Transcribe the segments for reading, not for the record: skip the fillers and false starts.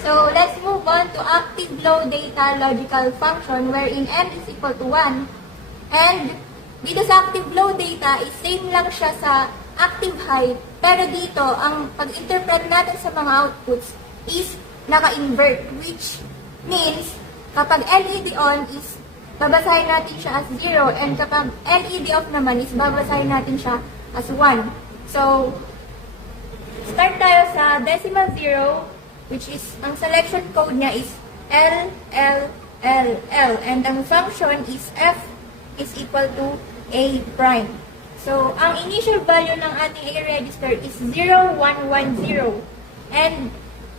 So, let's move on to active low data logical function wherein n is equal to 1. And dito sa active low data is same lang siya sa active high. Pero dito, ang pag-interpret natin sa mga outputs is naka-invert, which means kapag LED on is babasahin natin siya as 0 and kapag LED off naman is babasahin natin siya as 1. So, start tayo sa decimal 0, which is, ang selection code niya is L, L, L, L. And ang function is F is equal to A prime. So, ang initial value ng ating A register is 0, 1, 1, 0. And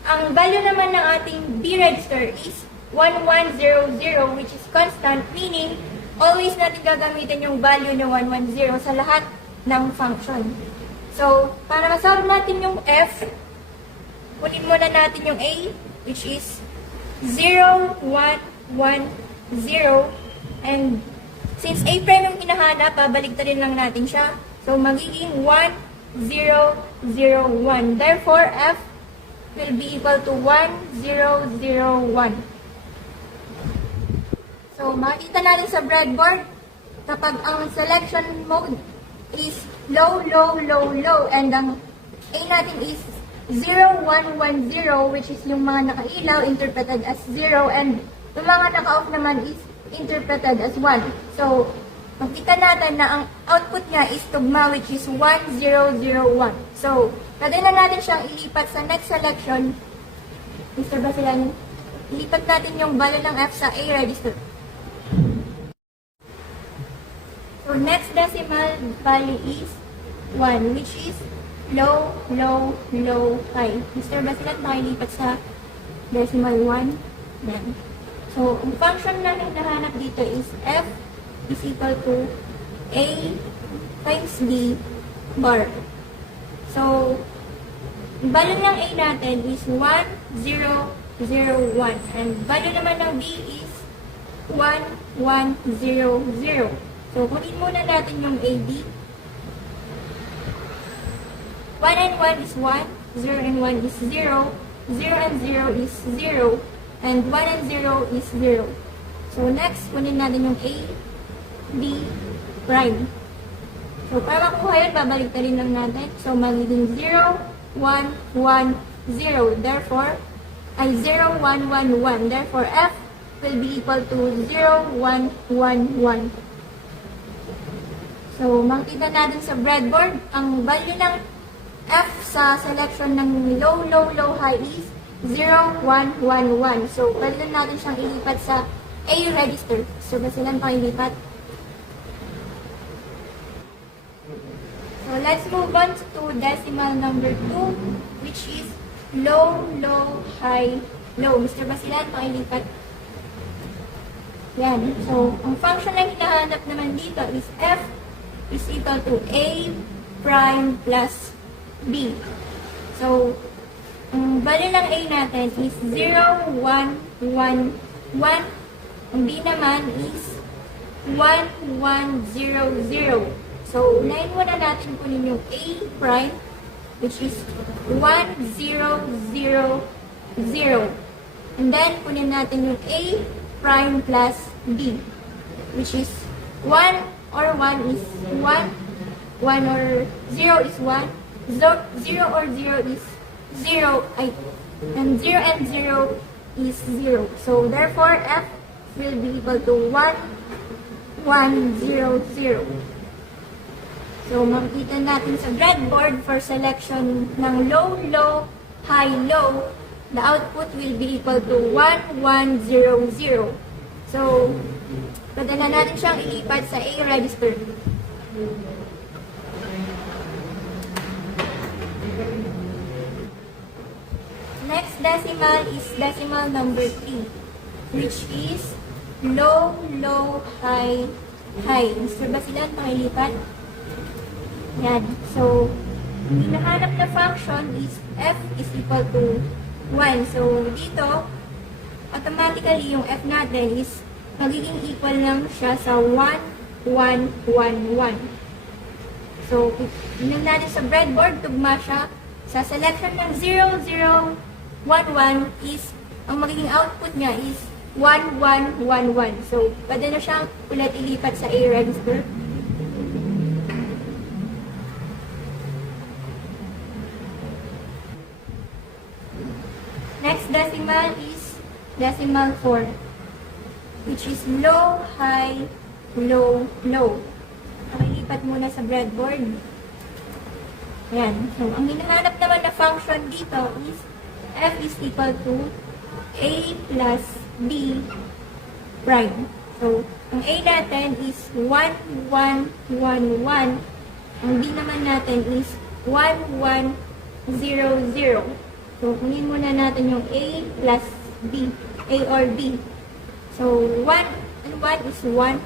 ang value naman ng ating B register is 1, 1, 0, 0, which is constant, meaning always natin gagamitin yung value ng 1, 1, 0 sa lahat ng function. So, para masolve natin yung F, kunin muna natin yung A, which is 0, 1, 1, 0. And since A prime yung hinahanap, babaligtarin lang natin siya. So, magiging 1, 0, 0, 1. Therefore, F will be equal to 1, 0, 0, 1. So, makikita natin sa breadboard, kapag ang selection mode is low, low, low, low, and ang A natin is 0, 1, 1, 0, which is yung mga nakailaw, interpreted as 0, and yung mga naka-off naman is interpreted as 1. So, makita natin na ang output niya is tugma, which is 1, 0, 0, 1. So, pwede na natin siyang ilipat sa next selection. Mr. Basilan, ilipat natin yung value ng F sa A register. So, next decimal value is 1, which is low, low, low, high. Mr. Basilan, makilipat sa decimal 1. Yan. So, ang function na hinahanap dito is F is equal to A times B bar. So, ang value ng A natin is 1, 0, 0, 1. And value naman ng B is 1, 1, 0, 0. So, kunin muna natin yung AB. 1 and 1 is 1, 0 and 1 is 0, 0 and 0 is 0, and 1 and 0 is 0. So, next, kunin natin yung A, B, prime. So, para makuha yun, babaliktarin lang natin. So, magiging 0, 1, 1, 0. Therefore, 0, 1, 1, 1. Therefore, F will be equal to 0, 1, 1, 1. So, makikita natin sa breadboard, ang value ng F sa selection ng low, low, low, high is 0, 1, 1, 1. So, pwede natin siyang ilipat sa A register. So, basilan pa ilipat. So, let's move on to decimal number 2, which is low, low, high, low. Mr. Basilan, pakilipat. Yan. So, ang function na hinahanap naman dito is F is equal to A prime plus B. So, ang value ng A natin is 0, 1, 1, 1. Ang B naman is 1, 1, 0, 0. So, unahin muna natin kunin yung A prime, which is 1, 0, 0, 0. And then, kunin natin yung A prime plus B, which is 1 or 1 is 1, 1 or 0 is 1, 0 or 0 is 0, and 0 and 0 is 0. So, therefore, F will be equal to 1, 1, 0, 0. So, makikita natin sa breadboard for selection ng low, low, high, low, the output will be equal to 1, 1, 0, 0. So, pwede na natin siyang ilipat sa A register. Next decimal is decimal number 3, which is low, low, high, high. Mr. Basilan, pakilipat. Yan. So, hinahanap na function is F is equal to 1. So, dito, automatically yung F natin is magiging equal lang siya sa 1, 1, 1, 1. So, tingnan natin sa breadboard, tugma siya sa selection ng 0, 0, 1, 1 is, ang magiging output niya is 1, 1, 1, 1. So, pwede na siyang ulit ilipat sa A register. Next decimal is decimal 4, which is low, high, low, low. Pakilipat muna sa breadboard. Ayan. So, ang hinahanap naman na function dito is f is equal to a plus b prime. So, ang a natin is 1, 1, 1, 1. Ang b naman natin is 1, 1, 0, 0. So, kunin muna natin yung a plus b, a or b. So, 1 and 1 is 1.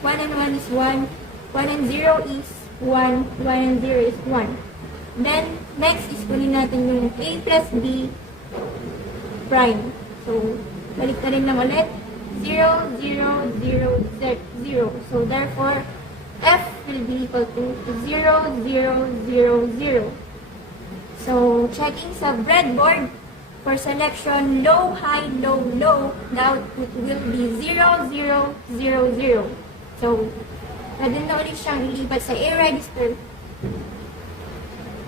1 and 1 is 1. 1 and 0 is 1. 1 and 0 is 1. Then, next is kunin natin yung a plus b prime. So, balik na rin lang ulit. 0, 0, 0, 0. So, therefore, f will be equal to 0, 0, 0, 0. So, checking sa breadboard, for selection low, high, low, low, the output will be 0, 0, 0, 0. So, pwede na ulit siyang ilipat sa A register,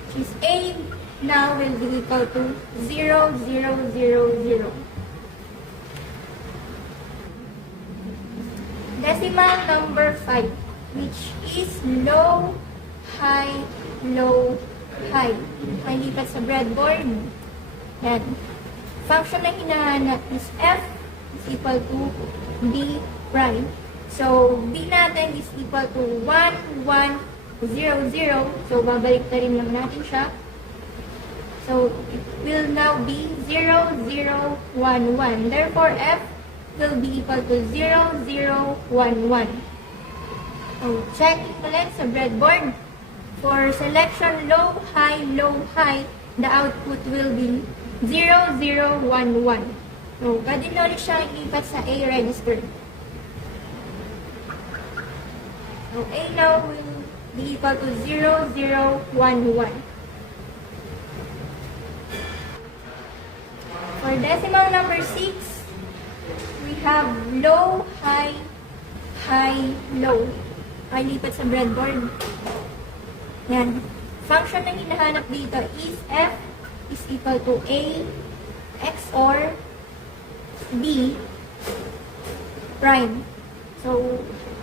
which is A now will be equal to 0, 0, 0, 0. Decimal number 5, which is low, high, low, high. May lipat sa breadboard. Yan. Function na hinahanap is f is equal to b prime. So, b natin is equal to 1, 1, 0, 0. So, babalik na rin lang natin siya. So, it will now be 0, 0, 1, 1. Therefore, f will be equal to 0, 0, 1, 1. So, checking ulit sa breadboard. For selection low, high, the output will be 0, 0, 1, 1. So, pwede na ulit siyang ilipat sa A register. So, A now will be equal to 0, 0, 1, 1. For decimal number 6, we have low, high, low. Ay, lipat sa breadboard. Yan. Function na hinahanap dito is f is equal to a XOR b prime. So,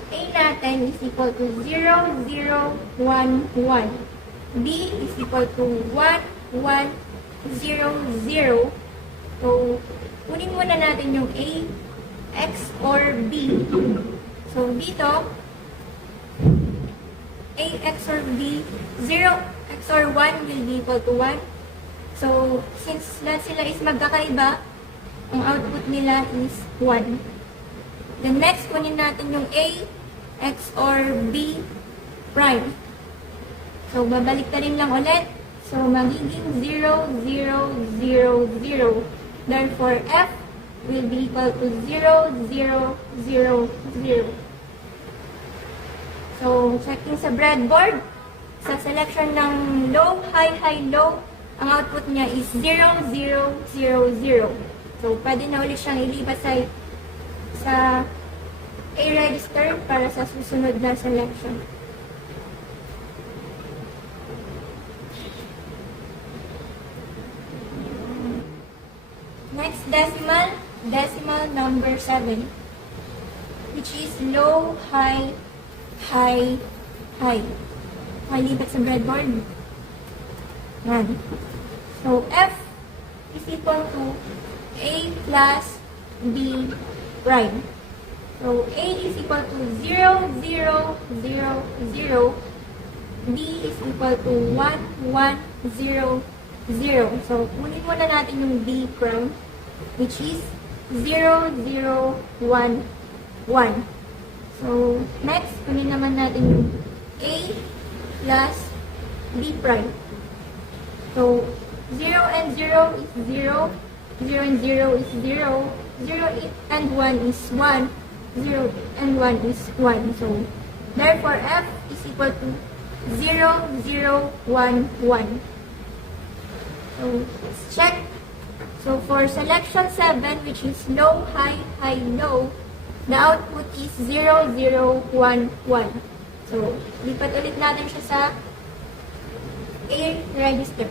a natin is equal to 0, 0, 1, 1. B is equal to 1, 1, 0, 0. So, kunin muna natin yung a XOR b. So, dito, a XOR b, 0 XOR 1 will be equal to 1. So, since lahat sila is magkakaiba, ang output nila is 1. Then next, kunin natin yung a XOR b prime. So, babalik na rin lang ulit. So, magiging 0, 0, 0, 0. Therefore, f will be equal to 0, 0, 0, 0. So, checking sa breadboard, sa selection ng low, high, low, ang output niya is 0, 0, 0, 0. So, pwede na ulit siyang ilipat sa A register para sa susunod na selection. Next decimal number 7, which is low, high, high. Malipat sa breadboard. Yan. So, f is equal to a plus b prime. So, a is equal to 0, 0, 0, 0. B is equal to 1, 1, 0, 0. So, kunin muna natin yung b prime, which is 0, 0, 1, 1. So, next, kunin naman natin yung a plus b prime. So, 0 and 0 is 0. 0 and 0 is 0. 0 and 1 is 1. 0 and 1 is 1. So, therefore, f is equal to 0, 0, 1, 1. So, let's check So for selection 7, which is low, high, high, low, the output is 0, 0, 1, 1. So, lipat ulit natin siya sa A register.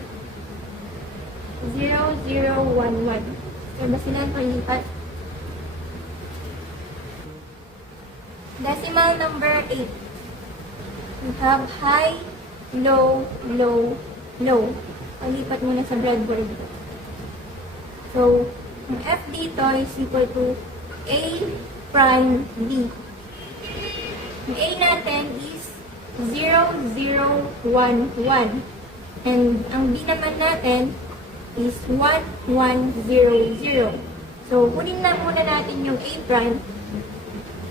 0, 0, 1, 1. So, ba sila palipat? Decimal number 8. We have high, low, low, low. Palipat muna sa breadboard. So, ang F dito is equal to A prime B. Ang A natin is 0, 0, 1, 1. And ang B naman natin is 1, 1, 0, 0. So, kunin na muna natin yung A prime,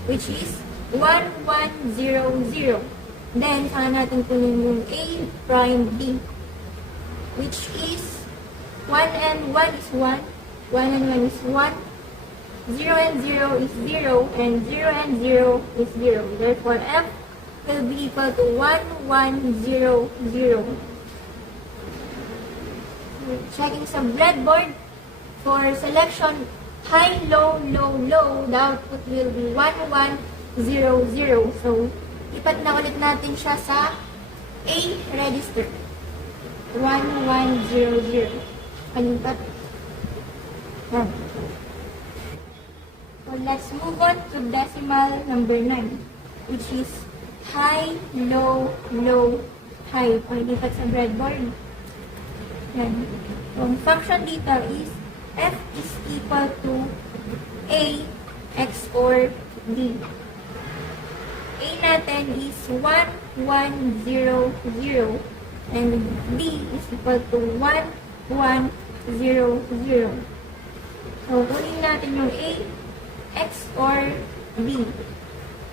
which is 1, 1, 0, 0. Then, saka natin kunin yung A prime B, which is 1 and 1 is 1, 1 and 1 is 1, 0 and 0 is 0, and 0 and 0 is 0. Therefore, F will be equal to 1, 1, 0, 0. Checking sa breadboard, for selection high, low, low, low, the output will be 1, 1, 0, 0. So, lipat na ulit natin siya sa A register. 1, 1, 0, 0. Palipat. Yan. So, let's move on to decimal number 9, which is high, low, low, high. Palipat sa breadboard. Yan. So, ang function dito is F is equal to A XOR B. A natin is 1, 1, 0, 0. And B is equal to 1, 1, 0, 0. So, kunin natin yung A XOR B.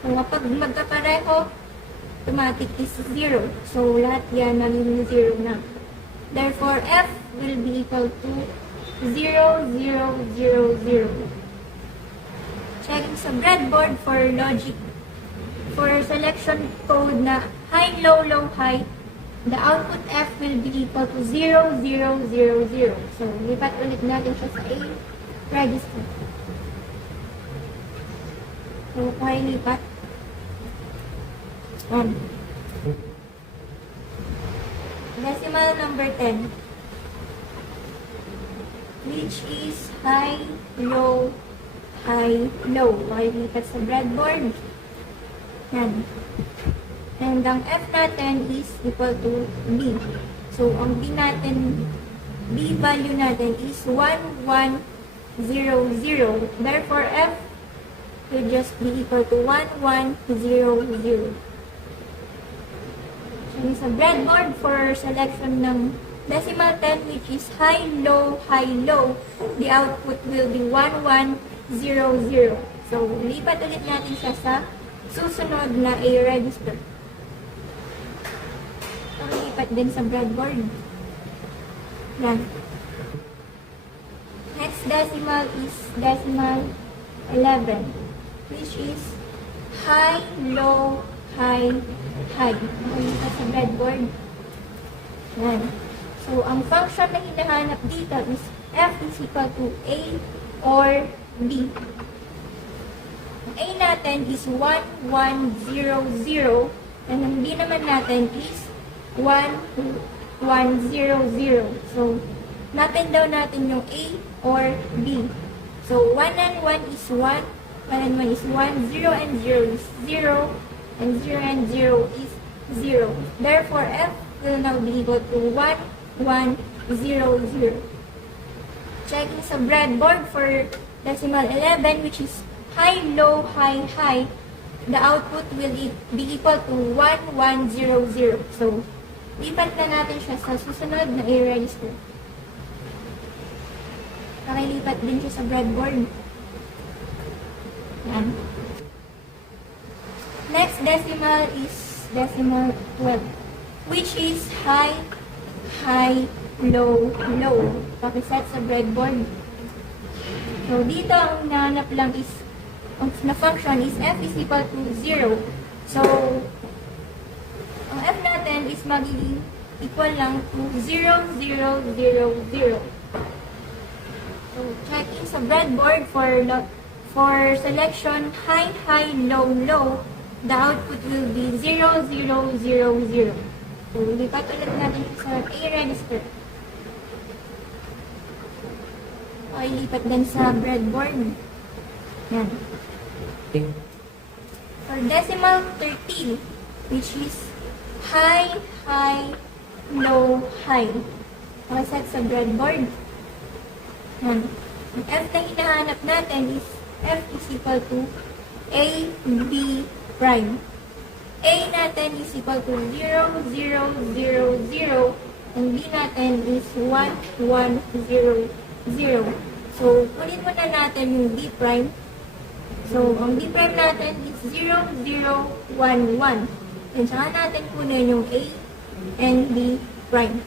So, kapag magkapareho, automatic is 0. So, lahat yan naging 0 na. Therefore, F will be equal to 0, 0, 0, 0. Checking sa breadboard for logic. For selection code na high, low, low, high, the output F will be equal to 0, 0, 0, 0. So, lipat ulit natin siya sa A register. So, kaya lipat. 1. Decimal number 10, which is high, low, high, low. Kaya lipat sa breadboard. Yan. And ang F natin is equal to B. So, ang B natin, B value natin is 1, 1, 0, 0. Therefore, F will just be equal to 1, 1, 0, 0. So, sa breadboard for selection ng decimal 10, which is high, low, the output will be 1, 1, 0, 0. So, lipat ulit natin siya sa susunod na A register. Lipat din sa breadboard. Yan. Next decimal is decimal 11, which is high, low, high, high. Lipat sa breadboard. Yan. So, ang function na hinahanap dito is F is equal to A or B. Ang A natin is 1, 1, 0, 0. And ang B naman natin is 1, 1, 0, 0. So, napin daw natin yung A or B. So, 1 and 1 is 1. 1 and 1 is 1. 0 and 0 is 0. And 0 and 0 is 0. Therefore, F will now be equal to 1, 1, 0, 0. Checking sa breadboard for decimal 11, which is high, low, high, high, the output will be equal to 1, 1, 0, 0. So, lipat na natin siya sa susunod na A register. Pakilipat din siya sa breadboard. Yan. Next decimal is decimal 12, which is high, high, low, low. Pakiset sa breadboard. So, dito ang nahanap lang is, ang na-function is F is equal to 0. So, ang F natin is magiging equal lang to 0, 0, 0, 0. So, checking sa breadboard for selection high, high, low, low, the output will be 0, 0, 0, 0. So, lipat ulit natin sa A register. Okay, lipat din sa breadboard. Yan. For decimal 13, which is high, high, low, high. Okay, set sa breadboard. Yan. Ang F na hinahanap natin is F is equal to A, B, prime. A natin is equal to 0, 0, 0, 0. And B natin is 1, 1, 0, 0. So, kunin muna natin yung B prime. So, ang B prime natin is 0, 0, 1, 1. And saka natin kunin yung A and B prime.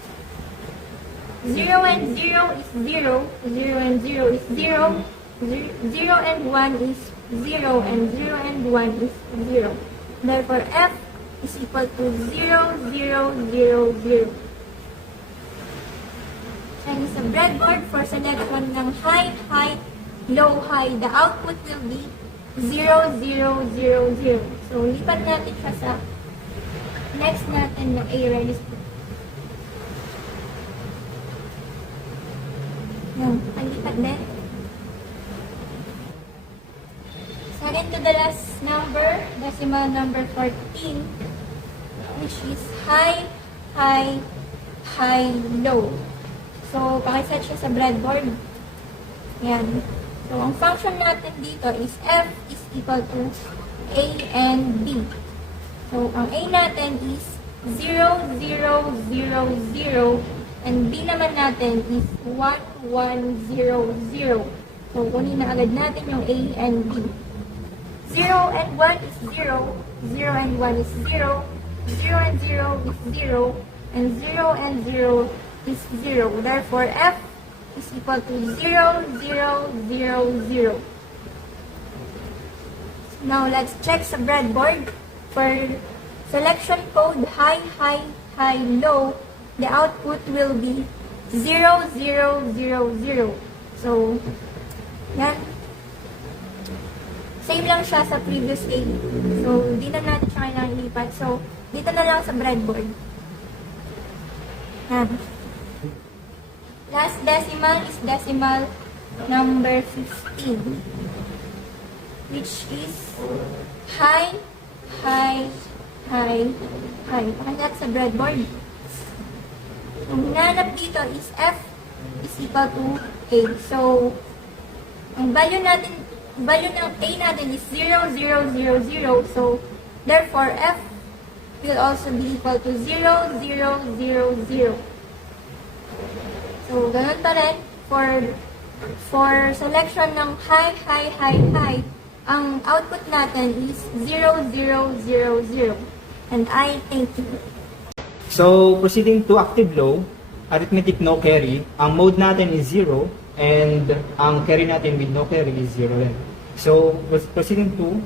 0 and 0 is 0. 0 and 0 is 0. 0 and 1 is 0. And 0 and 1 is 0. Therefore, F is equal to 0, 0, 0, 0. And sa breadboard for selection ng high, high, low, high, the output will be 0, 0, 0, 0. So, lipat natin siya sa next natin ng A register. Yan, palipat din. Second to the last number, decimal number 14, which is high, high, high, low. So, pakiset siya sa breadboard. Yan. So, ang function natin dito is F is equal to A and B. So, ang A natin is 0, 0, 0, 0. And B naman natin is 1, 1, 0, 0. So, kunin na agad natin yung A and B. 0 and 1 is 0. 0 and 1 is 0. 0 and 0 is 0. And 0 and 0 is 0. Therefore, F is equal to 0, 0, 0, 0. Now, let's check sa breadboard. For selection code high, high, high, low, the output will be 0, 0, 0, 0. So, yan. Same lang siya sa previous A. So, di na natin siya kailangan ilipat. So, dito na lang sa breadboard. Yan. Last decimal is decimal number 15, which is high, high, high, high. Pakilat sa breadboard. Ang hinanap dito is F is equal to A. So, ang value ng A natin is 0, 0, 0, 0. So, therefore, F will also be equal to 0, 0, 0, 0. So, ganun pa rin. For selection ng high, high, high, high, ang output natin is 0, 0, 0, 0. And I thank you. So, proceeding to active low, arithmetic no carry, ang mode natin is 0, and ang carry natin with no carry is 0 rin. So, proceeding to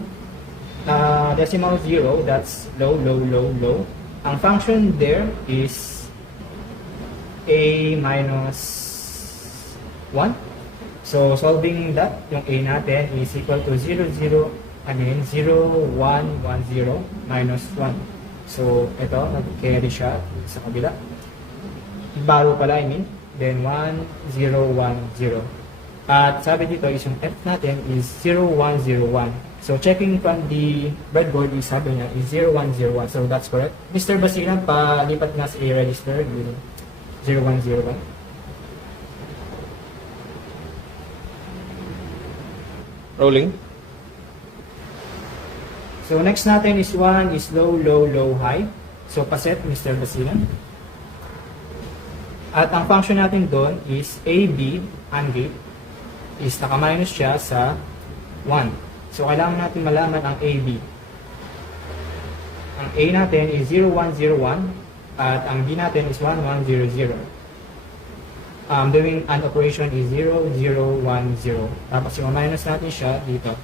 decimal 0, that's low, low, low, low. Ang function there is A minus 1. So, solving that, yung A natin is equal to 0, 0, 0, 1, 1, 0, minus 1. So, ito, nag-carry siya sa kabila. Borrow pala, I mean. Then, 1, 0, 1, 0. At sabi dito is yung F natin is 0, 1, 0, 1. So, checking from the breadboard is sabi niya is 0, 1, 0, 1. So, that's correct. Mr. Basilan, palipat nga sa A register. 0, 1, 0, 1. Rolling. So, next natin is 1 is low, low, low, high. So, paset, Mr. Basilan. At ang function natin doon is AB, AND gate, is naka-minus siya sa 1. So, kailangan natin malaman ang AB. Ang A natin is 0, 1, 0, 1. At ang B natin is 1, 1, 0, 0. Doing an operation is 0, 0, 1, 0. Tapos yung minus natin siya dito,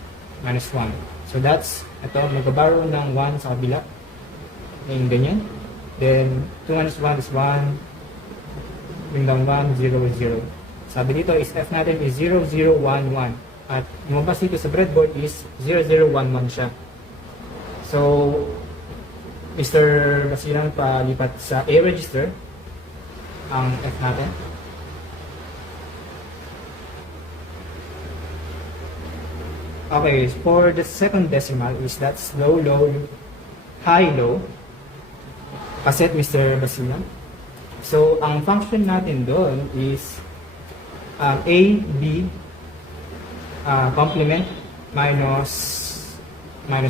minus 1. So, that's, ito, mag-borrow ng 1 sa kabila. Yung ganyan. Then, 2 minus 1 is 1. Bring down 1, 0, 0. Sabi dito is f natin is 0011. At lumabas dito sa breadboard is 0011 siya. So, Mr. Basilang palipat sa A register ang f natin. Okay, for the second decimal is that's low, low, high, low. Kaset, Mr. Basilang. So, ang function natin doon is A, B, complement minus 1.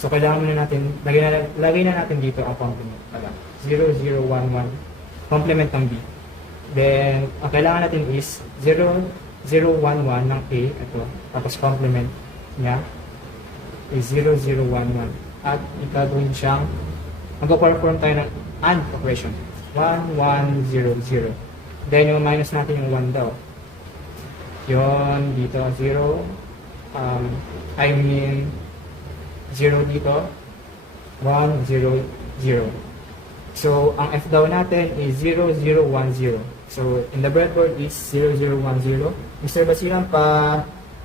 So, kailangan muna natin, lagay na natin dito ang complement pala. 0, 0, 1, 1. Complement ng B. Then, ang kailangan natin is 0, 0, 1, 1 ng A. Ito. Tapos complement niya is 0, 0, 1, 1. At ikagawin siyang, mag-perform tayo ng AND operation. 1, 1, 0, 0. Then, yung minus natin yung 1 daw. Yun, dito, 0. 0 dito. 1, 0, 0. So, ang F daw natin is 0, 0, 1, 0. So, in the breadboard is 0, 0, 1, 0. Mr. Basilang,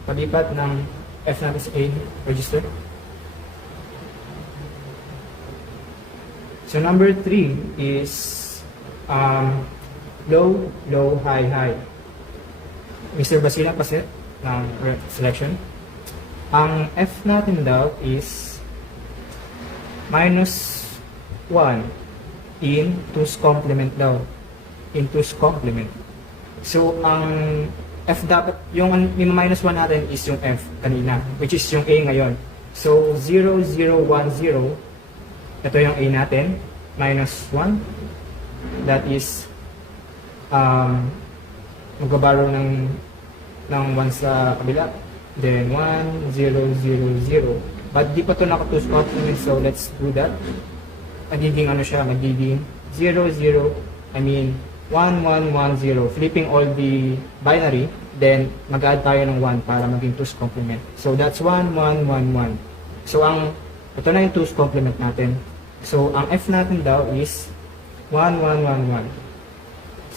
palipat ng F natin sa A register. So, number 3 is low, low, high, high. Mr. Basilang, paset ng selection. Ang F natin daw is minus 1 in 2's complement daw. In 2's complement. So, ang F dapat, yung minus 1 natin is yung F kanina, which is yung A ngayon. So, 0, 0, 1, 0. Ito yung A natin. Minus 1. That is, magbabarrow ng 1 sa kabila. Then, 1, 0, 0, 0. But di pa ito naka-2's complement, so let's do that. Magiging ano siya, magiging 0, 0, 1, 1, 1, 0. Flipping all the binary, then mag-add tayo ng 1 para maging 2's complement. So, that's 1, 1, 1, 1. So, ito na yung 2's complement natin. So, ang F natin daw is 1, 1, 1, 1.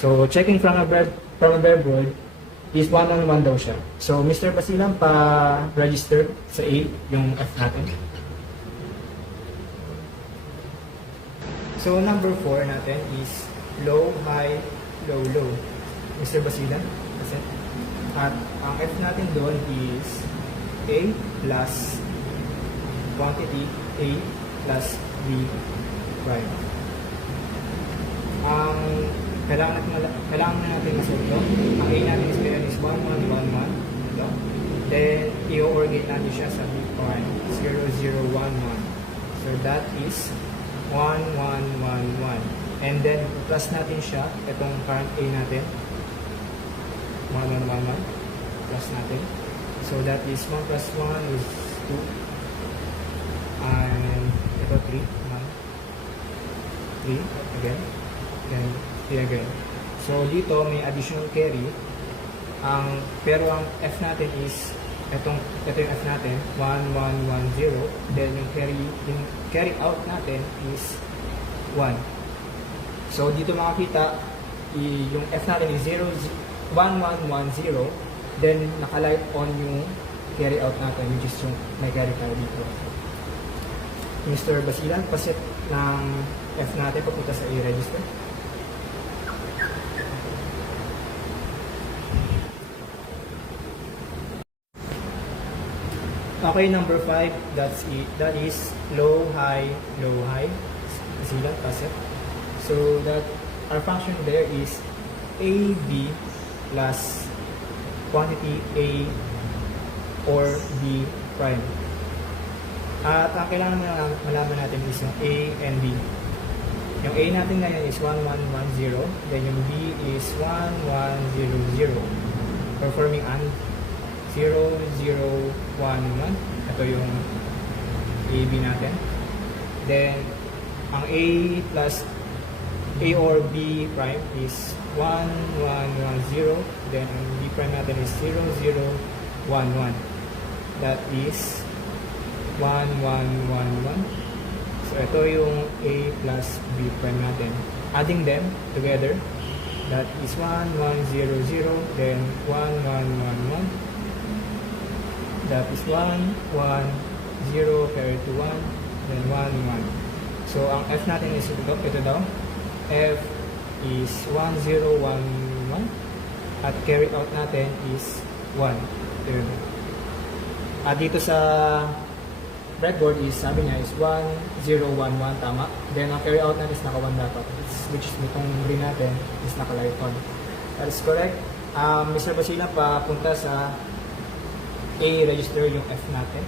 So, checking from a breadboard is 1, 1, 1 daw siya. So, Mr. Basilang, pa-register sa A yung F natin. So, number 4 natin is low, high, low, low. Mr. Basilang, kasi. At ang F natin doon is A plus quantity A plus B prime. Ang kailangan na natin masolve ito. Ang A natin is 1, 1, 1, 1. Ito. Then, i-orgate natin siya sa B prime. 0, 0, 1, 1. So, that is 1, 1, 1, 1. And then, plus natin siya, itong current A natin. 1, 1, 1, 1. Plus natin. So, that is 1 plus 1 is 2. And ito 3. 1. 3 again. Then, 3 again. So, dito may additional carry. Pero ang F natin is, ito yung F natin, 1, 1, 1, 0. Then, yung carry out natin is 1. So, dito makakita, yung F natin is 0, 1, 1, 1, 0. Then, naka-light on yung carry out natin, which is yung may carry tayo dito. Mr. Basilang, paset ng F natin papunta sa A register. Okay, number 5, that's it. That is low, high, low, high. Basilang, paset. So, that our function there is AB plus quantity A or B prime. At ang kailangan malaman natin is yung A and B. Yung A natin ngayon is 1, 1, 1, 0. Then yung B is 1, 1, 0, 0. Performing AND 0, 0, 1, 1. Ito yung AB natin. Then, ang A plus A or B prime is 1, 1, 1, 0. Then, ang B prime natin is 0, 0, 1, 1. That is 1, 1, 1, 1. So, ito yung A plus B prime natin. Adding them together, that is 1, 1, 0, 0, then 1, 1, 1, 1. That is 1, 1, 0, carry to 1, then 1, 1. So, ang F natin is ito daw. F is 1, 0, 1, 1. At carry out natin is 1. Ito. At dito sa breadboard is, sabi niya is 1, 0, 1, 1, tama. Then, ang carry out natin is naka 1 dapat. Which is itong green natin is naka-light on. That is correct. Mr. Basila, papunta sa A register yung F natin.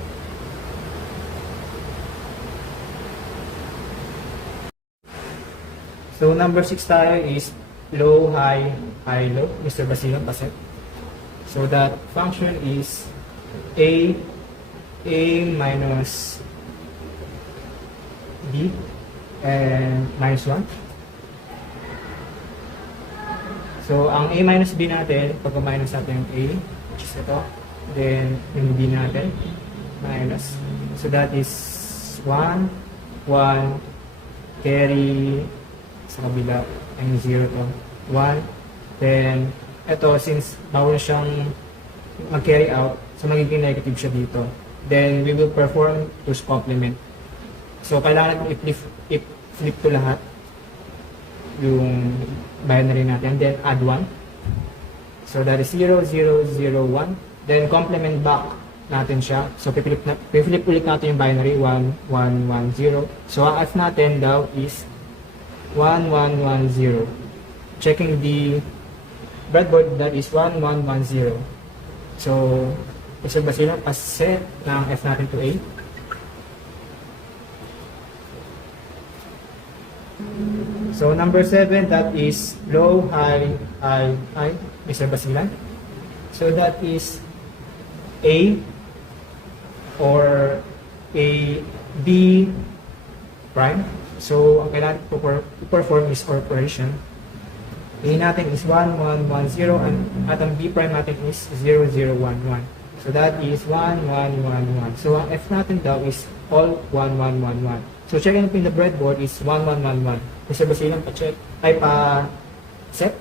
So, number 6 tayo is low, high, high, low. Mr. Basila, paset. So, that function is A minus B and minus 1. So, ang A minus B natin, pagka-minus natin yung A, which is ito, then yung B natin, minus. So, that is 1, 1, carry sa kabila, ang 0 to, 1, then, ito, since bawal siyang mag-carry out, so magiging negative siya dito. Then, we will perform two's complement. So, kailangan i-flip to lahat yung binary natin, then add 1. So, that is 0, 0, 0, 1. Then, complement back natin siya. So, pipilip ulit natin yung binary, 1, 1, 1, 0. So, ang F natin daw is 1, 1, 1, 0. Checking the breadboard, that is 1, 1, 1, 0. So, Mr. Basila, paset ng F natin to A. So, number 7, that is low, high, high, high. Mr. Basilan. So, that is A or A, B prime. So, ang kailangan perform is operation. A natin is 1, 1, 1, 0 at ang B prime natin is 0, 0, 1, 1. So, that is 1, 1, 1, 1. So, ang F natin daw is all 1, 1, 1, 1. So, checking in the breadboard is 1, 1, 1, 1. Mr. Basilan, pa-check. Ay, pa-set.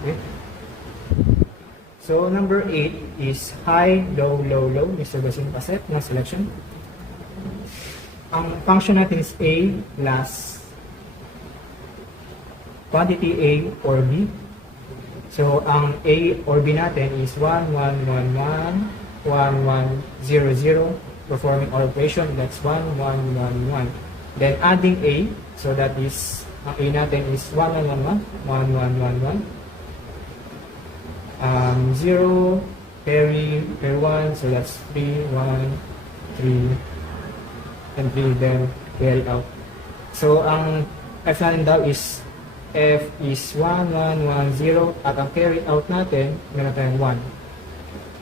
Okay. So, number 8 is high, low, low, low. Mr. Basilan, pa-set ng selection. Ang function natin is A plus quantity A or B. So, ang A or B natin is 1, 1, 1, 1, 1, 1, 0, 0. Performing all operation, that's 1, 1, 1, 1. Then adding A, so that is, ang A natin is 1, 1, 1, 1, 1, 1, 1, 1. 0, carry 1, so that's 3, 1, 3, and 3, then carry out. So, ang F natin daw is, F is 1, 1, 1, 0, at ang carry out natin, meron tayong 1.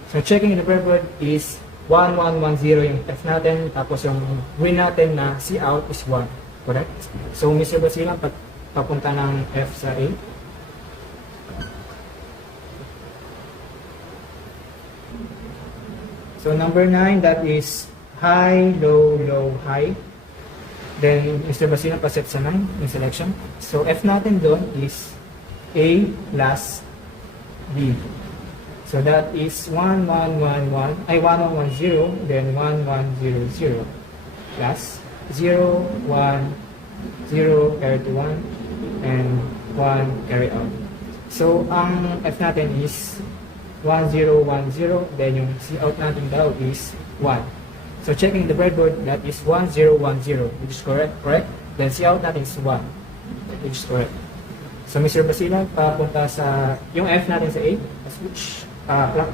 So, checking in the breadboard is 1, 1, 1, 0 yung F natin, tapos yung green natin na C out is 1. Correct? So, Mr. Basilan, papunta ng F sa A. So, number 9, that is high, low, low, high. Then, Mr. Basilan, paset sa 9 yung selection. So, F natin doon is A plus B. So that is 1, 1, 1, 1, ay 1, 1, 1, 0, then 1, 1, 0, 0, plus 0, 1, 0, carry to 1, and 1, carry out. So, ang F natin is 1, 0, 1, 0, then yung C out natin daw is 1. So, checking the breadboard, that is 1, 0, 1, 0, which is correct? Then C out natin is 1, which is correct. So, Mr. Basilan, papunta sa, yung F natin sa A, switch. Clock.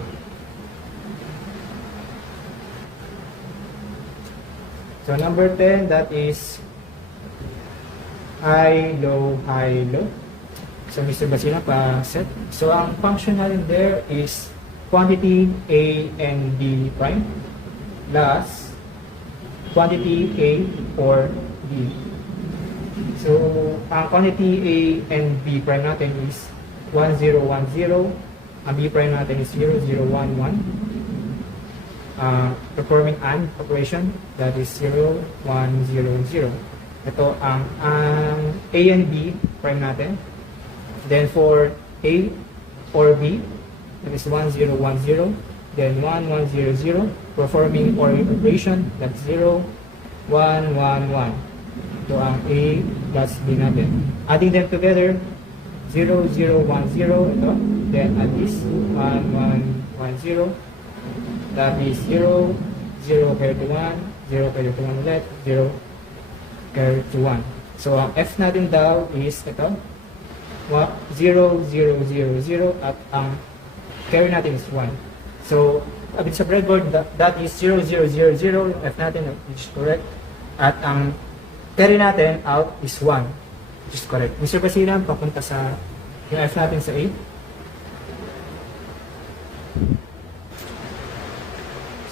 So, number 10, that is high, low, high, low. So, Mr. Basilan, pa-set. So, ang function natin there is quantity A and B prime plus quantity A or B. So, ang quantity A and B prime natin is 1, 0, 1, 0. Ang B prime natin is 0, 0, 1, 1. Performing AND operation, that is 0, 1, 0, 0. ito ang A and B prime natin. Then for A or B, that is 1, 0, 1, 0. Then 1, 1, 0, 0. Performing OR operation, that's 0, 1, 1, 1. Ito ang A plus B natin. Adding them together, 0, 0, 1, 0. Ito. Then add this, 1, 1, 1, 0. That is 0, 0 carry to 1, 0 carry to 1 ulit, 0 carry to 1. So ang F natin daw is ito, 0, 0, 0, 0 at ang carry natin is 1. So, abit sa breadboard, that is 0, 0, 0, 0, yung F natin which is correct. At ang carry natin out is 1, which is correct. Mr. Basilan, papunta sa yung F natin sa A.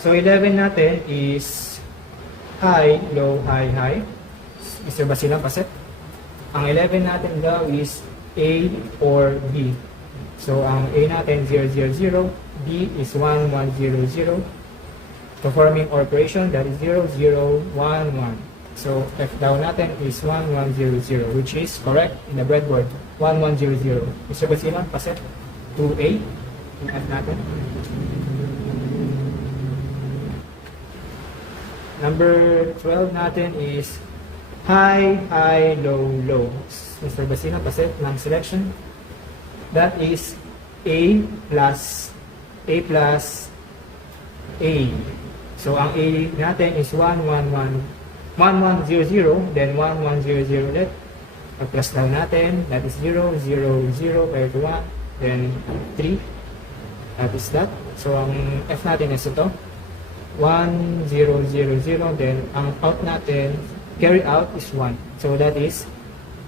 So, 11 natin is high, low, high, high. Mr. Basilan, paset. Ang 11 natin daw is A or B. So, ang A natin 0, 0, 0. B is 1, 1, 0, 0. Performing operation, that is 0, 0, 1, 1. So, F down natin is 1, 1, 0, 0, which is correct in the breadboard. 1, 1, 0, 0. Mr. Basilan, paset to A. Yung F natin. Number 12 natin is high, high, low, low. Mr. Basilan, paset ng selection. That is A plus A. So, ang A natin is 1, 1, 1, 1, 1, 0, 0, then 1, 1, 0, 0 ulit. Pag-plus down natin, that is 0, 0, 0, pair to 1, then 3. That is that. So, ang F natin is ito. 1, 0, 0, 0, then ang out natin, carry out is 1. So, that is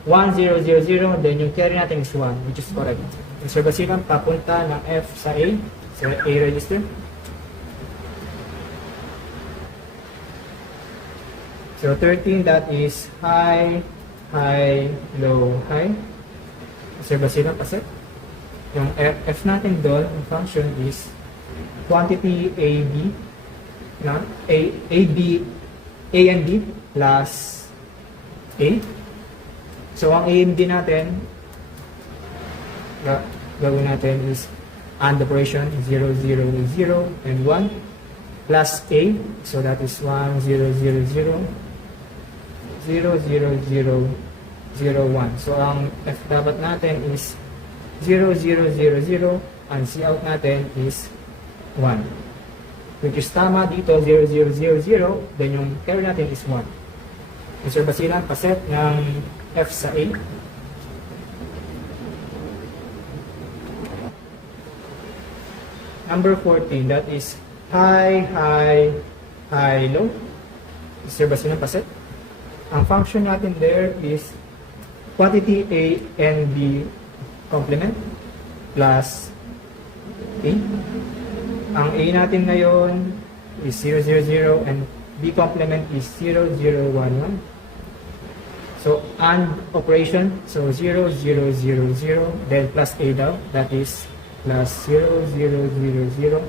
1, 0, 0, 0, then yung carry natin is 1, which is correct. Mr. Basilan, papunta ng F sa A, sa A register. So, 13, that is high, high, low, high. Mr. Basilan, paset. Yung F natin doon, yung function is quantity AB, na A and B plus A. So, ang A and B natin, gagawin natin is AND operation 0, 0, 0, and 1 plus A. So, that is 1, 0, 0, 0, 0, 0, 0, 0, 1. So, ang F dapat natin is 0, 0, 0, 0, and C out natin is 1. Which is tama dito, 0, 0, 0, 0, then yung carry natin is 1. Mr. Basilan, paset ng F sa A. Number 14, that is high, high, high, low. Mr. Basilan, paset. Ang function natin there is quantity A and B complement plus A. Ang A natin ngayon is 0, 0, 0 and B complement is 0, 0, 1, 1. So, AND operation, so 0, 0, 0, 0, then plus A daw, that is plus 0, 0, 0, 0,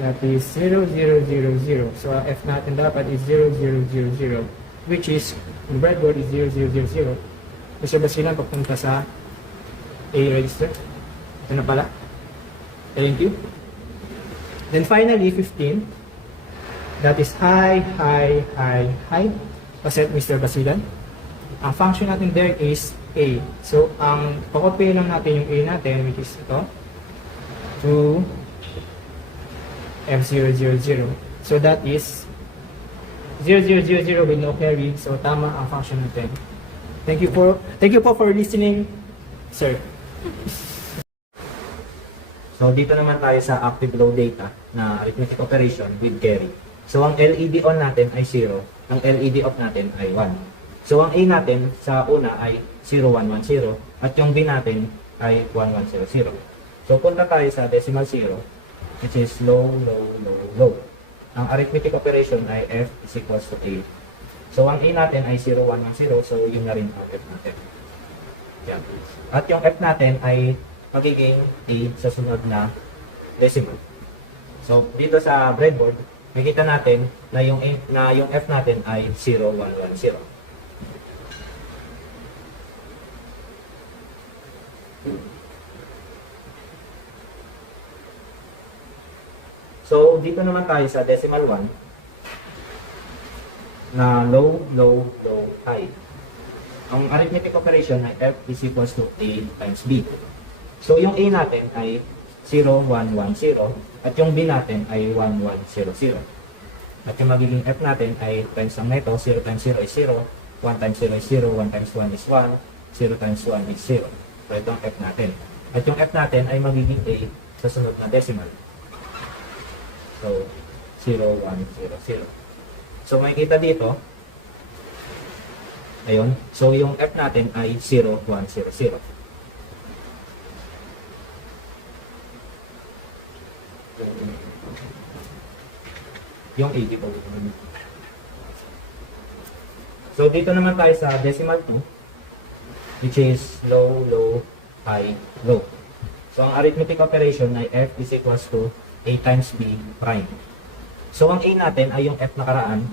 that is 0, 0, 0, 0. So, ang F natin dapat is 0, 0, 0, 0, which is, the breadboard is 0, 0, 0, 0. Kasi ba sila papunta sa A register? Ito na pala. Thank you. Then finally, 15, that is high, high, high, high. Paset Mr. Basilan. Ang function natin there is A. So, ang pakopay lang natin yung A natin, which is ito, to F000. So, that is 0000 with no carry. So, tama ang function natin. Thank you po for listening, sir. So, dito naman tayo sa active low data na arithmetic operation with carry. So, ang LED on natin ay 0. Ang LED off natin ay 1. So, ang A natin sa una ay 0110 at yung B natin ay 1100. So, punta tayo sa decimal 0, which is low, low, low, low. Ang arithmetic operation ay F is equals to A. So, ang A natin ay 0110, so yun na rin ang F natin. Yan. At yung F natin ay magiging A sa sunod na decimal. So, dito sa breadboard, makita natin na yung F natin ay 0110. So, dito naman tayo sa decimal 1 na low, low, low, high. Ang arithmetic operation ay F is equals to A times B. So, yung A natin ay 0, 1, 1, 0 at yung B natin ay 1, 1, 0, 0. At yung magiging F natin ay times ng neto, 0 times 0 is 0, 1 times 0 is 0, 1 times 1 is 1, 0 times 1 is 0. So, ito ang F natin. At yung F natin ay magiging A sa sunod na decimal. So, 0, 1, 0, 0. So, makikita dito, ayun. So, yung F natin ay 0, 1, 0, 0. Yung 80 po. So, dito naman tayo sa decimal 2, which is low, low, high, low. So, ang arithmetic operation ay F is equals to A times B prime. So, ang A natin ay yung F nakaraan.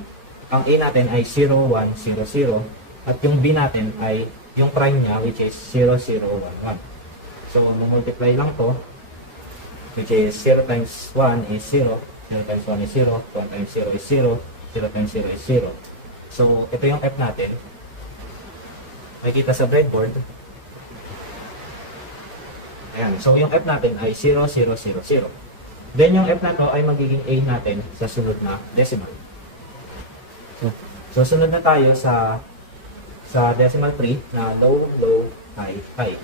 Ang A natin ay 0, 1, 0, 0. At yung B natin ay yung prime niya, which is 0, 0, 1, 1. So, multiply lang to, which is 0 times 1 is 0, 0 times 1 is 0, 1 times 0 is 0, 0 times 0 is 0. So, ito yung F natin. Makikita sa breadboard. Ayan. So, yung F natin ay 0, 0, 0, 0. Then, yung F na to ay magiging A natin sa sunod na decimal. So, sunod na tayo sa decimal 3 na low, low, high, high.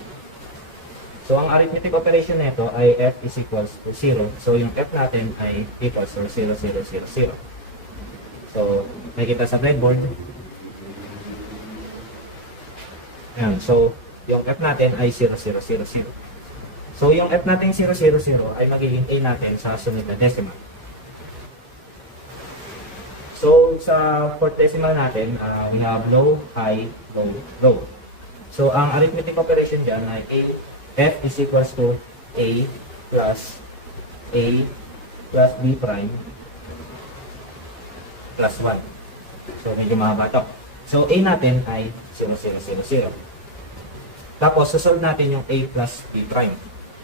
So, ang arithmetic operation nito ay F is equals to 0. So, yung F natin ay equals to 0, 0, 0, 0. So, nakikita sa breadboard. Ayan. So, yung F natin ay 0, 0, 0, 0. So, yung F natin 0, 0, 0 ay magiging A natin sa sunod na decimal. So, sa fourth decimal natin, we have low, high, low, low. So, ang arithmetic operation dyan ay F is equals to A plus B prime plus 1. So, medyo mahaba ito. So, A natin ay 0, 0, 0, 0. Tapos, susolve natin yung A plus B prime.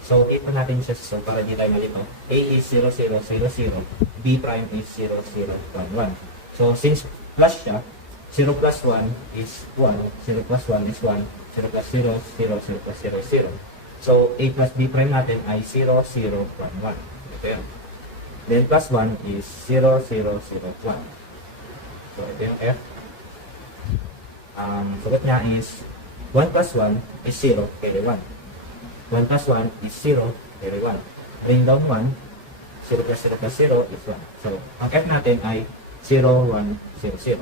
So, A pa natin siya. So, para di tayo malito. A is 0, 0, 0, 0. B prime is 0, 0, 1, 1. So, since plus siya, 0 plus 1 is 1. 0 plus 1 is 1. 0 plus 0, 0, 0 plus 0 is 0. So, A plus B prime natin ay 0, 0, 1, 1. Ito yun. Then, plus 1 is 0, 0, 0, 1. So, ito yung F. Sagot niya is 1 plus 1 is 0, carry 1. 1 plus 1 is 0, carry 1. Bring down 1, 0 plus 0 plus 0 is 1. So, ang F natin ay 0, 1, 0, 0.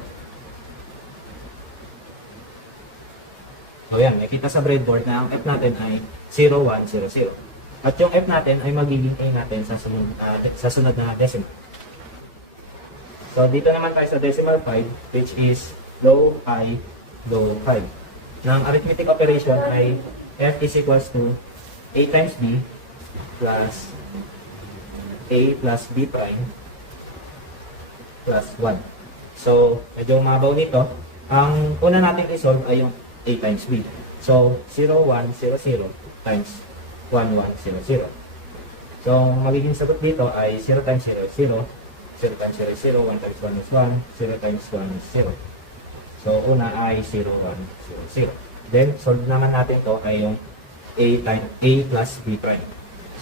So, yan. Nakita sa breadboard na ang F natin ay 0, 1, 0, 0. At yung F natin ay magiging A natin sa sunod na decimal. So, dito naman tayo sa decimal 5, which is low, high, low, high. Na ang arithmetic operation ay F is equals to A times B plus A plus B prime plus 1. So, medyo mabaw nito. Ang una natin i-solve ay yung A times B. So, 0, 1, 0, 0 times 1, 1, 0, 0. So, magiging sagot dito ay 0 times 0 is 0. 0 times 0 is 0. 1 times 1 is 1. 0 times 1 is 0. So, una ay 0, 1, 0, 0. Then, solve naman natin to ay yung A plus B prime.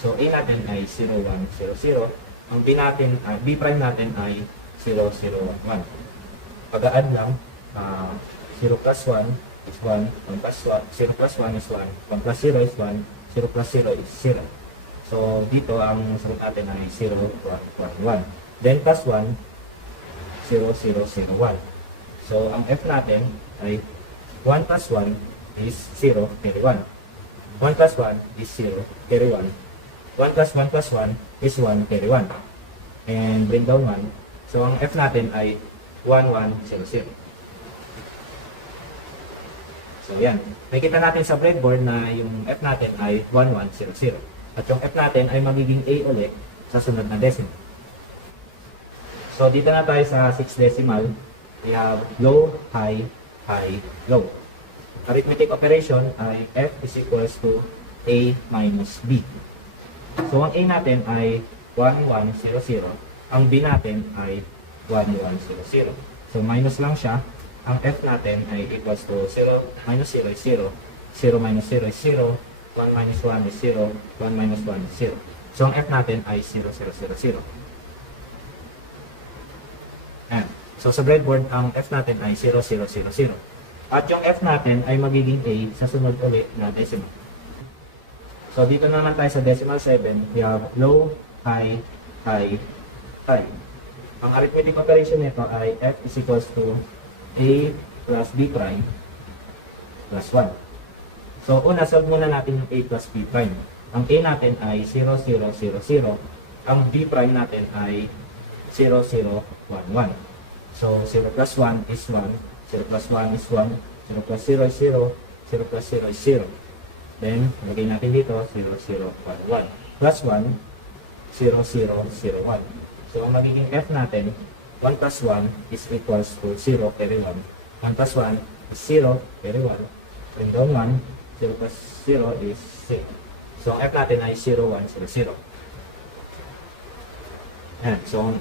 So, A natin ay 0, 1, 0, 0. Ang B prime natin ay 0, 0, 1, 1. Pag-add lang, 0 plus 1 is 1, 1 plus 1, 0 plus 1 is 1, 1 plus 0 is 1, 0 plus 0 is 0. So, dito ang sagot natin ay 0, 1, 1, 1. Then, plus 1, 0, 0, 0, 1. So, ang F natin ay 1 plus 1 is 0, carry 1. 1 plus 1 is 0, carry 1. 1 plus 1 plus 1 is 1, carry 1. And bring down 1. So, ang F natin ay 1, 1, 0, 0. So, yan. Nakikita natin sa breadboard na yung F natin ay 1, 1, 0, 0. At yung F natin ay magiging A ulit sa sunod na decimal. So, dito na tayo sa 6th decimal. We have low, high, high, low. Arithmetic operation ay F is equals to A minus B. So, ang A natin ay 1, 1, 0, 0. Ang B natin ay 1, 1, 0, 0. So, minus lang siya. Ang F natin ay equals to 0 minus 0 is 0. 0 minus 0 is 0. 1 minus 1 is 0. 1 minus 1 is 0. So, ang F natin ay 0, 0, 0, 0. Ayan. So, sa breadboard, ang F natin ay 0, 0, 0, 0. At yung F natin ay magiging A sa sunod ulit na decimal. So, dito naman tayo sa decimal 7. We have low, high, high, high. Ang arithmetic operation nito ay F is equals to A plus B prime plus 1. So, una, solve muna natin yung A plus B prime. Ang A natin ay 0, 0, 0, 0. Ang B prime natin ay 0, 0, 1, 1. So, 0 plus 1 is 1. 0 plus 1 is 1. 0 plus 0 is 0. 0 plus 0 is 0. Then, lagay natin dito, 0, 0, 1, 1. Plus 1, 0, 0, 0, 1. So, ang magiging F natin, 1 plus 1 is equals to 0 carry 1. 1 plus 1 is 0 carry 1. Bring down 1. 0 plus 0 is 0. So, ang F natin ay 0, 1, 0, 0. Ayan. So,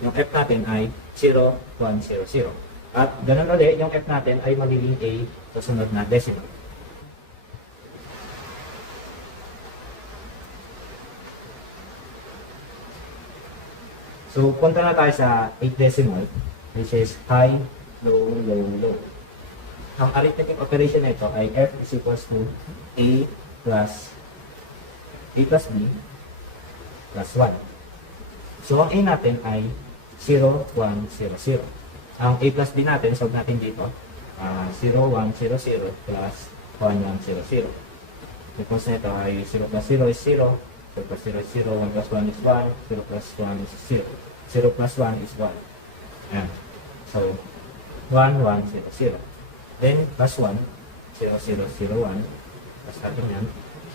yung F natin ay 0, 1, 0, 0. At ganun ulit, yung F natin ay magiging A sa sunod na decimal. So, punta na tayo sa 8 decimal, which is high, low, low, low. Ang arithmetic operation nito ay F is equals to A plus B plus 1. So, ang A natin ay 0, 1, 0, 0. Ang A plus B natin, solve natin dito, 0, 1, 0, 0 plus 1, 1, 0, 0. Because nito ay 0 plus 0 is 0, 0 plus 0 is 0, 1 plus 1 is 1, 0 plus 1 is 0. 0 plus 1 is 1. Ayan. So, 1, 1, 0, 0. Then, plus 1, 0, 0, 0, 1. Plus natin yan.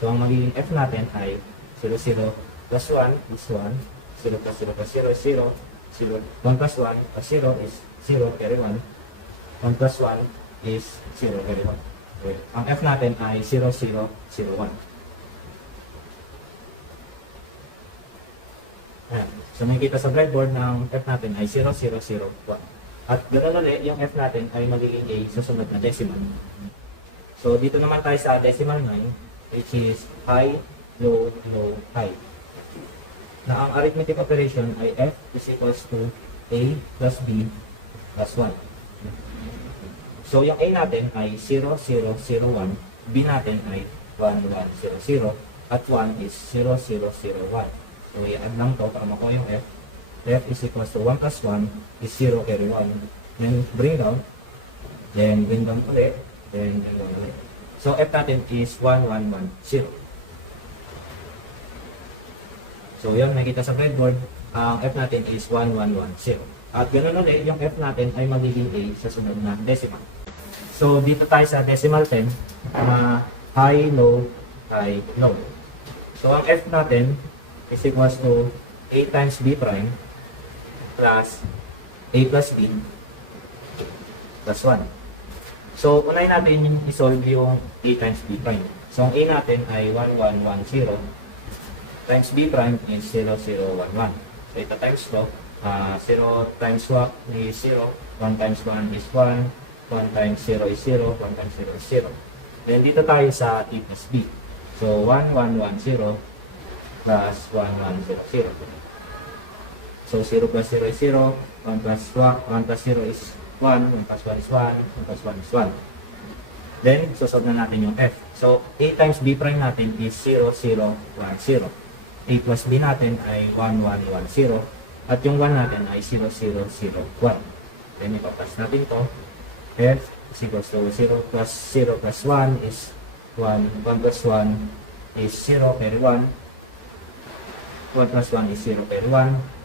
So, ang magiging F natin ay 0, 0 plus 1 is 1. 0 plus 0 plus 0 is 0. 0. 1 plus 1 plus 0 is 0 carry 1. 1 plus 1 is 0 carry 1. Okay. Ang F natin ay 0, 0, 0, 1. Ayan. So, makikita sa breadboard ng F natin ay 0, 0, 0, 1. At ganoon ulit, yung F natin ay magiging A sa sunod na decimal. So, dito naman tayo sa decimal 9, which is high, low, low, high. Na ang arithmetic operation ay F is equals to A plus B plus 1. So, yung A natin ay 0, 0, 0, 1. B natin ay 1, 1, 0, 0. At 1 is 0, 0, 0, 1. So, i-add lang to para makuha yung F. F is equals to 1 plus 1 is 0 carry 1. Then, bring down. Then, bring down ulit. Then, bring down ulit. So, F natin is 1, 1, 1, 0. So, yun, nakita sa breadboard, ang F natin is 1, 1, 1, 0. At ganoon ulit, yung F natin ay magiging A sa sunod na decimal. So, dito tayo sa decimal 10, na high, low, high, low. So, ang F natin is equals to A times B prime plus A plus B plus 1. So, unahin natin yung isolve yung A times B prime. So, ang A natin ay 1, 1, 1, 0 times B prime is 0, 0, 1, 1. So, ito times to. 0 times 1 is 0. 1 times 1 is 1. 1 times 0 is 0. 1 times 0 is 0. Then, dito tayo sa A plus B. So, 1, 1, 1, 0 plus 1, 1, 0, 0. So, 0 plus 0 is 0. 1 plus 0 is 1. 1 plus 1 is 1. 1 plus 1 is 1. Then, susolve na natin yung F. So, A times B prime natin is 0, 0, 1, 0. A plus B natin ay 1, 1, 1, 0. At yung 1 natin ay 0, 0, 0, 1. Then, ipapas natin to. F is equals to 0 plus 0 plus 1 is 1. 1 plus 1 is 0 carry 1. 1 plus 1 is 0 carry 1.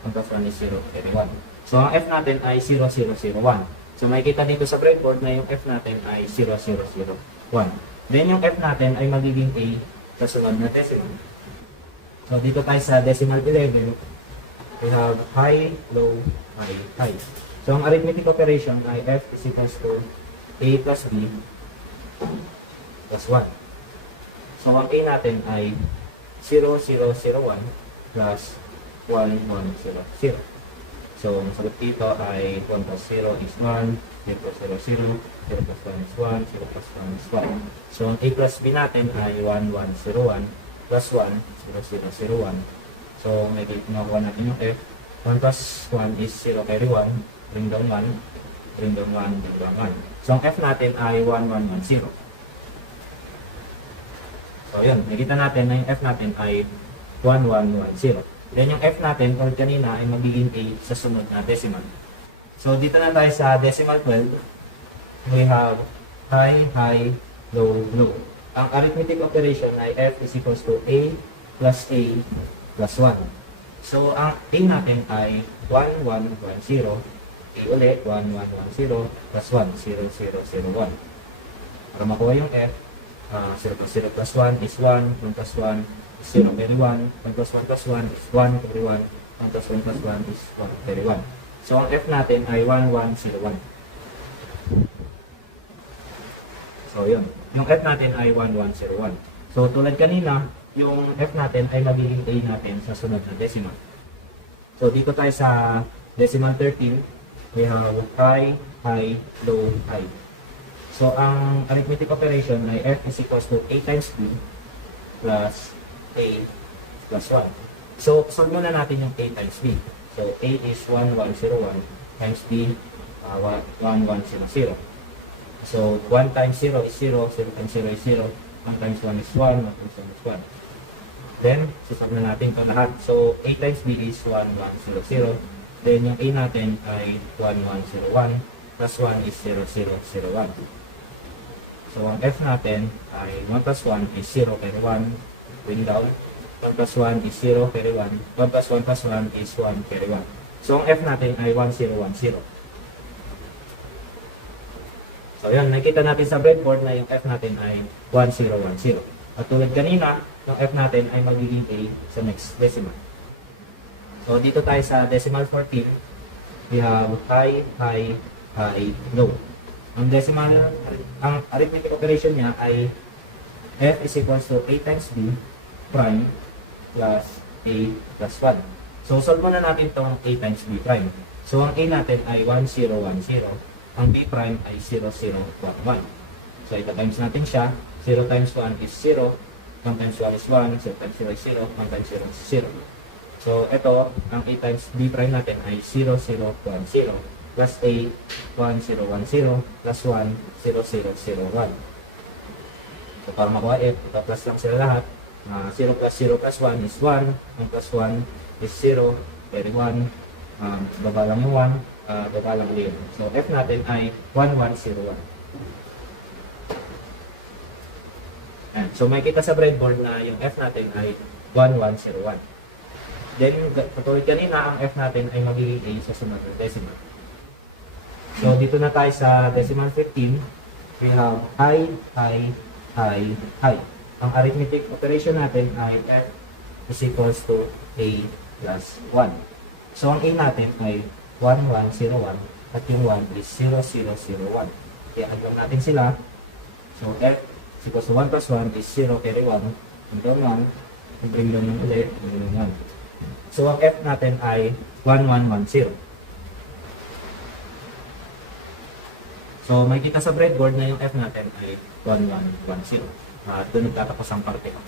1 plus 1 is 0 carry 1. So, ang F natin ay 0, 0, 0, 1. So, makikita dito sa breadboard na yung F natin ay 0, 0, 0, 1. Then, yung F natin ay magiging A sa sunod na decimal. So, dito tayo sa decimal 11. We have high, low, high, high. So, ang arithmetic operation ay F is equals to A plus B plus 1. So, ang A natin ay 0, 0, 0, 1 plus 1, 1, 0, 0. So, ang sagot dito ay 1 plus 0 is 1, 0 plus 0, 0, 0 plus 1 is 1, 0 plus 1 is 1. So, ang A plus B natin ay 1, 1, 0, 1 plus 1, 0, 0, 0, 1. So, may nakuha natin yung F. 1 plus 1 is 0 carry 1, bring down 1, bring down 1, bring down 1. So, ang F natin ay 1, 1, 1, 0. So, yun. Nakita natin na yung F natin ay 1, 1, 1, 0. Then, yung F natin, or kanina, ay magiging A sa sunod na decimal. So, dito na tayo sa decimal 12. We have high, high, low, low. Ang arithmetic operation ay F is equals to A plus A plus 1. So, ang A natin ay 1, 1, 1, 0. A ulit, 1, 1, 1, 0 plus 1, 0, 0, 0, 1. Para makuha yung F, 0 plus 0 plus 1 is 1, 1 plus 1 is 0 carry 1, 1 plus 1 plus 1 is 1 carry 1, 1 plus 1 plus 1 is 1 carry 1. So, ang F natin ay 1, 1, 0, 1. So, yun. Yung F natin ay 1, 1, 0, 1. So, tulad kanina, yung F natin ay magiging A natin sa sunod na decimal. So, dito tayo sa decimal 13. We have high, high, low, high. So, ang arithmetic operation ay F is equals to A times B plus A plus 1. So, solve muna natin yung A times B. So, A is 1, 1, 0, 1 times B, 1, 1, 0, 0. So, 1 times 0 is 0, 0 times 0 is 0, 1 times 1 is 1, 1 times 1 is 1. Then, susolve na natin ito lahat. So, A times B is 1, 1, 0, 0. Then, yung A natin ay 1, 1, 0, 1 plus 1 is 0, 0, 0, 1. So, ang F natin ay 1 plus 1 is 0 carry 1, bring down. 1 plus 1 is 0 carry 1. 1 plus 1 plus 1 is 1 carry 1. So, ang F natin ay 1, 0, 1, 0. So, yan. Nakita natin sa breadboard na yung F natin ay 1, 0, 1, 0. At tulad kanina, yung F natin ay magiging A sa next decimal. So, dito tayo sa decimal 14. We have high, high, high, low. Ang decimal, ang arithmetic operation niya ay F is equals to A times B prime plus A plus 1. So, solve muna natin itong A times B prime. So, ang A natin ay 1, 0, 1, 0. Ang B prime ay 0, 0, 1, 1. So, ito times natin siya. 0 times 1 is 0. 1 times 1 is 1. 0 times 0 is 0. 1 times 0 is 0. So, ito, ang A times B prime natin ay 0, 0, 1, 0. Plus A, 1, 0, 1, 0. Plus 1, 0, 0, 0, 1. So, para makuha F, ito plus lang sila lahat. 0 plus 0 plus 1 is 1. 1 plus 1 is 0. Carry 1. Baba lang yung 1. Baba lang ulit. So, F natin ay 1, 1, 0, 1. And, so, may kita sa breadboard na yung F natin ay 1, 1, 0, 1. Then, katulad kanina, ang F natin ay magiging A sa sunod na decimal. So, dito na tayo sa decimal 15. We have high, high, high, high. Ang arithmetic operation natin ay F is equals to A plus 1. So, ang A natin ay 1, 1, 0, 1. At yung 1 is 0, 0, 0, 1. Kaya, add lang natin sila. So, F is equals to 1 plus 1 is 0, carry 1. And then 1. Bring down yung ulit. Bring down 1. So, ang F natin ay 1, 1, 1, 0. So, may kita sa breadboard na yung F natin ay 1, 1, 1, 0. Doon nagtatapos ang parte ko.